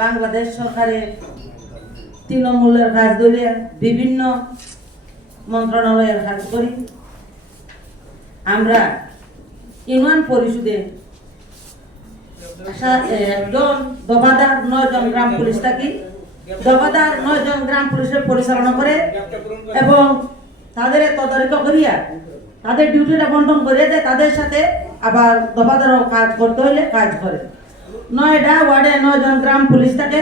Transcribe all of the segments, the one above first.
বাংলাদেশ সরকারের তৃণমূলের কাজ ধরে বিভিন্ন মন্ত্রণালয়ের কাজ করি। আমরা ইউনিয়ন পরিষদে একজন দফাদার, নয়জন গ্রাম পুলিশ থাকি। দফাদার, নয়জন গ্রাম পুলিশের পরিচালনা করে এবং তাদের তদারকি করিয়া তাদের ডিউটিটা বন্টন করে দেয় তাদের সাথে আবার দফাদারও কাজ করতে হইলে কাজ করে। নয়টা ওয়ার্ডে নয়জন গ্রাম পুলিশ থাকে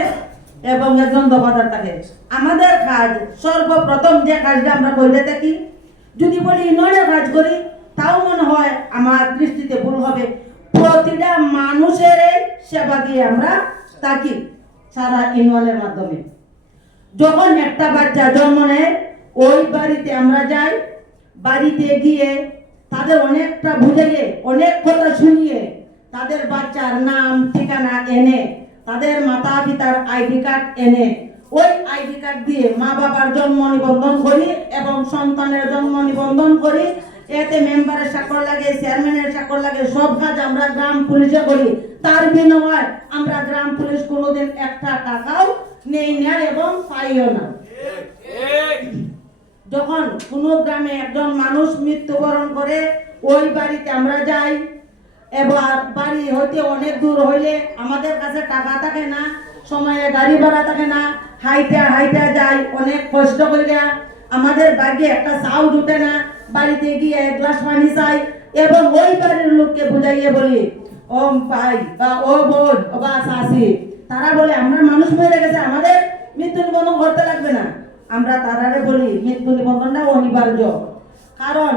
এবং একজন দফাদার থাকে। আমাদের কাজ সর্বপ্রথম যে কাজটা আমরা করলে থাকি যদি বলি নয়টা কাজ করি, তাও মনে হয় আমার দৃষ্টিতে ভুল হবে। প্রতিটা মানুষের সেবা দিয়ে আমরা থাকি সারা ইউনিয়নের মাধ্যমে। যখন একটা বাচ্চা জন্ম নেয়, ওই বাড়িতে আমরা যাই, বাড়িতে গিয়ে তাদের অনেকটা বুঝিয়ে অনেক কথা শুনিয়ে তাদের বাচ্চার নাম, ঠিকানা এনে, তাদের মাতা পিতার আইডি কার্ড এনে, ওই আইডি কার্ড দিয়ে মা বাবার জন্ম নিবন্ধন করি এবং সন্তানের জন্ম নিবন্ধন করি। এতে মেম্বারের স্বাক্ষর লাগে, চেয়ারম্যানের স্বাক্ষর লাগে, সব কাজ আমরা গ্রাম পুলিশে করি। তার বিনিময়ে আমরা গ্রাম পুলিশ কোনোদিন একটা টাকাও নেই না এবং পাইও না। যখন কোনো গ্রামে একজন মানুষ মৃত্যুবরণ করে, ওই বাড়িতে আমরা যাই এবার বাড়ি হইতে অনেক দূর হইলে আমাদের কাছে টাকা থাকে না, সময়ে গাড়ি ভাড়া থাকে না, হাইটা হাইটা যাই, অনেক কষ্ট করে আমাদের ভাগ্যে একটা চাউ জুটে না, বাড়িতে গিয়ে এক গ্লাস পানি চাই এবং ওই বাড়ির লোককে বুঝাইয়ে বলি, ও ভাই বা ও বোন বা শাশি তারা বলে, আমরা মানুষ মরে গেছে, আমাদের মৃত্যু নিবন্ধন করতে লাগবে না। আমরা তারারে বলি মৃত্যু নিবন্ধনটা অনিবার্য। কারণ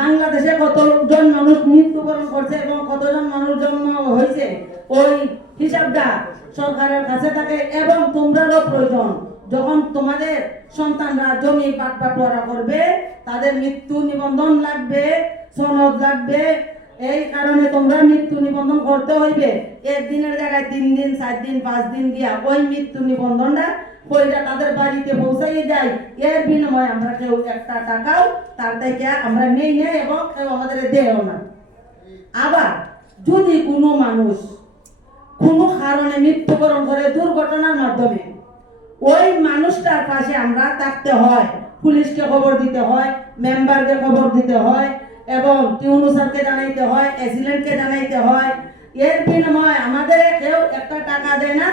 বাংলাদেশে কতজন মানুষ মৃত্যুবরণ করছে এবং কতজন মানুষ জন্ম হয়েছে, ওই হিসাবটা সরকারের কাছে থাকে এবং তোমরারও প্রয়োজন। যখন তোমাদের সন্তানরা জমি বাট বাটোয়ারা করবে, তাদের মৃত্যু নিবন্ধন লাগবে, সনদ লাগবে এই কারণে তোমরা মৃত্যু নিবন্ধন করতে হইবে। একদিনের জায়গায় তিন দিন, চার দিন, পাঁচ দিন দিয়া ওই মৃত্যু নিবন্ধনটা কইরা তাদের বাড়িতে পৌঁছাই যায় এর বিনিময়ে আমরা কেউ একটা টাকাও তার থেকে আমরা নেই না এবং কেউ আমাদের দেও না। আবার যদি কোনো মানুষ কোনো কারণে মৃত্যুবরণ করে দুর্ঘটনার মাধ্যমে, ওই মানুষটার পাশে আমরা থাকতে হয়, পুলিশকে খবর দিতে হয় মেম্বারকে খবর দিতে হয় এবং টিউনু স্যারকে জানাইতে হয় অ্যাক্সিডেন্টকে জানাইতে হয়। এর বিনিময়ে আমাদের কেউ একটা টাকা দেয় না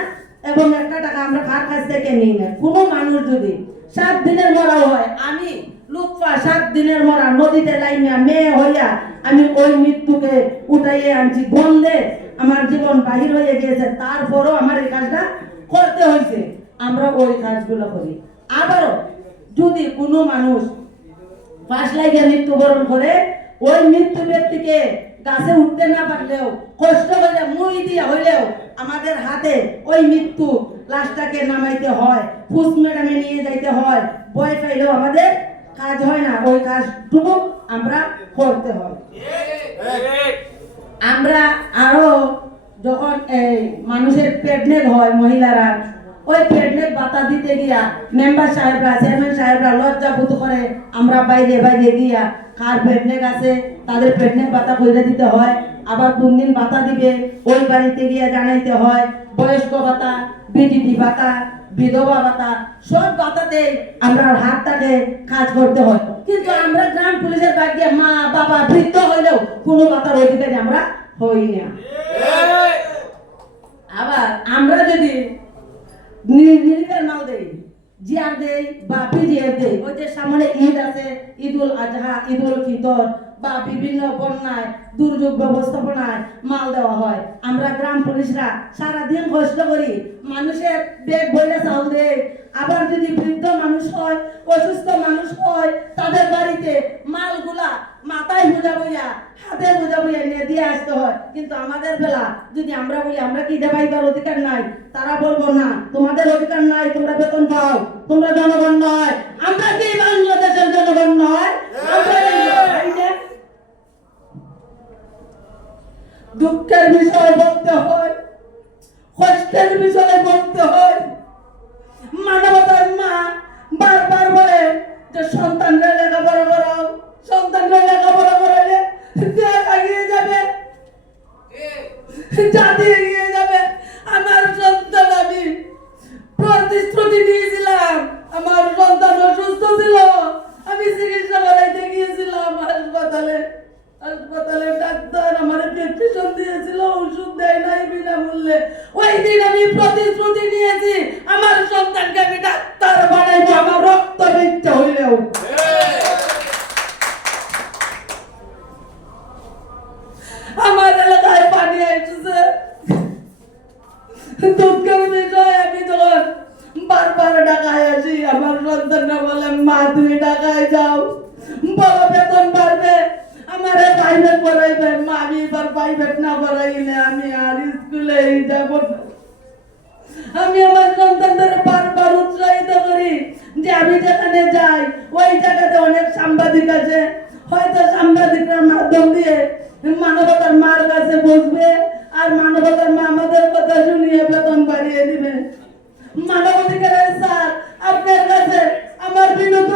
এবং একটা টাকা আমরা কার কাছ থেকে নিই না। কোনো মানুষ যদি সাত দিনের মরা হয়, আমি লুৎফা সাত দিনের মরা নদীতে লাইনা মেয়ে হইয়া আমি ওই মৃত্যুকে উঠাইয়ে আনছি। গন্ধে আমার জীবন বাহির হয়ে গিয়েছে, তারপরও আমার এই কাজটা করতে হয়েছে আমরা ওই কাজগুলো করি। আবারও যদি কোনো মানুষ পাশ লাগিয়ে মৃত্যুবরণ করে ওই মৃত্যু ব্যক্তিকে গাছে উঠতে না পারলেও, কষ্ট হইলে মই দিয়া হইলেও আমাদের হাতে ওই মৃত্যু লাশটাকে নামাইতে হয় ফুস ম্যাডামে নিয়ে যাইতে হয়। বয় পাইলেও আমাদের কাজ হয় না, ওই কাজটুকু আমরা করতে হয়। আমরা আরও যখন এই মানুষের প্রেগনেন্ট হয়, মহিলারা ওই প্রেগনেন্ট বাতা দিতে গিয়া মেম্বার সাহেবরা চেয়ারম্যান সাহেবরা লজ্জা বোধ করে আমরা বাইরে বাইরে গিয়া কার প্রেগনেন্ট আছে তাদের প্রেগনেন্ট বাতা কইরে দিতে হয় আবার কোন দিন বাতা দিবে ওই বাড়িতে গিয়া জানাইতে হয় বয়স্ক ভাতা বিডিপি ভাতা বিধবা ভাতা সব ভাতাতে আমরা হাতটাকে কাজ করতে হয়। কিন্তু আমরা গ্রাম পুলিশের ভাগ্যে মা বাবা বৃদ্ধ হইলেও কোনো ভাতার অধিকারী আমরা হই না। আবার আমরা যদি নিরিখের মাল দেই। জিয়ার দেই বা পিজিয়ার দেই। ওই যে সামনে ঈদ আছে, ঈদুল আজহা, ঈদুল ফিতর। বা বিভিন্ন বন্যায়, দুর্যোগ ব্যবস্থাপনায় মাল দেওয়া হয়। আমরা গ্রাম পুলিশরা সারাদিন কষ্ট করি, মানুষের বেগ বইলে চাউল দেয় আবার যদি বৃদ্ধ মানুষ হয়, অসুস্থ মানুষ হয়, তাদের বাড়িতে মালগুলা মাথায় বোঝা বইয়া, হাতে বোঝা বইয়া নিয়ে দিয়ে আসতে হয়। কিন্তু আমাদের বেলা যদি আমরা বলি, আমরা কি দেবাইবার অধিকার নাই? তারা বলব, না, তোমাদের অধিকার নাই, তোমরা বেতন পাও, তোমরা জনগণ নয়, আমরা কি বাংলাদেশের জনগণ নয় আমরা এই যে দুঃখের বিষয় বলতে হয় কষ্টের বিষয় বলতে হয়। মানবতার মা বারবার বলে যে সন্তানরা লেখাপড়া করাও সন্তানরা লেখাপড়া করালে দেশ এগিয়ে যাবে। জাতি ইঞ্জেকশন দিয়েছিল ওষুধ দেয় নাই বিনামূল্যে ওই দিন আমি প্রতিশ্রুতি নিয়েছি, আমার সন্তানকে আমি ডাক্তার বানাইবো, আমার রক্ত মিথ্যা হইলেও। আমি এবার প্রাইভেট না পড়াইলে আমি আর স্কুলে যাব আমি আমার সন্তানদের বারবার উৎসাহিত করি যে আমি যেখানে যাই, ওই জায়গাতে অনেক সাংবাদিক আছে। হয়তো সাংবাদিকরা মাধ্যম দিয়ে মানবতার মার কাছে বসবে আর মানবতার মা আমাদের কথা শুনিয়ে বেতন বাড়িয়ে দিবে। মানবাধিকারের স্যার, আপনার কাছে আমার বিনত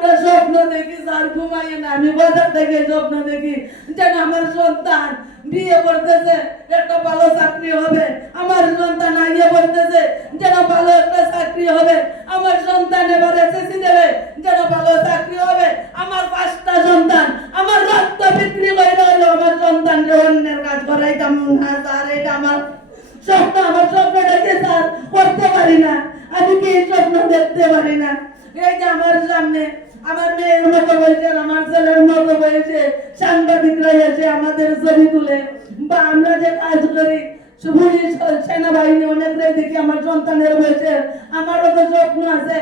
আমরা স্বপ্ন দেখি, স্যার ঘুমাই না, আমি বাজার থেকে স্বপ্ন দেখি। যেন আমার সন্তান বিয়ে করতেছে, একটা ভালো চাকরি হবে। আমার সন্তান আইয়ে পড়তেছে, যেন ভালো একটা চাকরি হবে। আমার সন্তান এবার এসএসসি দেবে, যেন ভালো চাকরি হবে। আমার পাঁচটা সন্তান, আমার রক্ত বিক্রি করে হলো আমার সন্তান যে অন্যের কাজ করাইতাম না স্যার, এটা আমার স্বপ্ন, আমার স্বপ্নটাকে স্যার? করতে পারি না। আমি কি স্বপ্ন দেখতে পারি না? এই যে আমার সামনে আমার মেয়ের মতো হয়েছে, আমার ছেলের মতো হয়েছে। সাংবাদিকরা এসে আমাদের ছবি তুলে। বা আমরা যে কাজ করি, পুলিশ, সেনাবাহিনী অনেকটাই দেখি আমার সন্তানের হয়েছে আমারও তো স্বপ্ন আছে